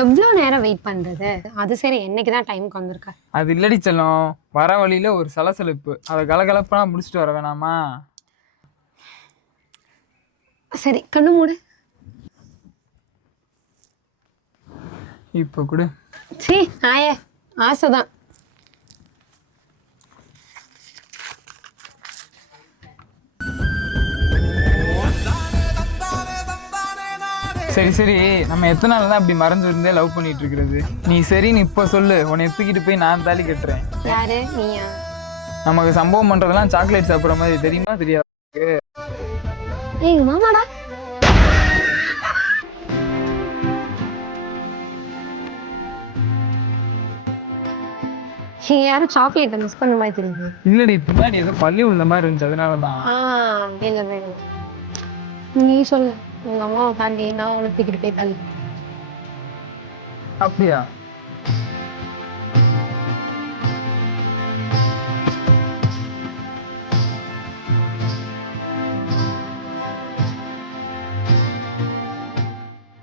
எவ்வளோ நேரம் வெயிட் பண்றது? அது சரி, என்னைக்கு தான் டைம்க்கு வந்திருக்க? அது இல்லடி செல்லம், வர வழியில ஒரு சலசலப்பு, அதை கலகலப்பா முடிச்சுட்டு வர வேணாமா? சரி, கண்ணு மூடு. இப்போ கூட சீ நாயே, ஆசைதான். சரி சரி, நம்ம எத்தனை நாள் தான் அப்படி மறைஞ்சு இருந்தே லவ் பண்ணிட்டு இருக்கிறது? நீ சரின்னு இப்போ சொல்லு, உன்னை எடுத்துக்கிட்டு போய் நான் தாலி கட்டுறேன். யாரு நீயா? நமக்கு சம்பவம் பண்றதெல்லாம் சாக்லேட் சாப்பிட்ற மாதிரி தெரியுமா தெரியாது? ஏய் மாமாடா. யாரும் சாக்லேட்டை மிஸ் பண்ண மாதிரி தெரியுது. இல்லடி, பின்னாடி ஏதோ பள்ளி உள்ள மாதிரி இருந்துச்சு, அதனாலதான். இல்ல வேணும். நீ சொல்லு, உங்க அம்மாவை தாண்டி நான் உனக்கு தூக்கிட்டு போய் தள்ளு. அப்படியா?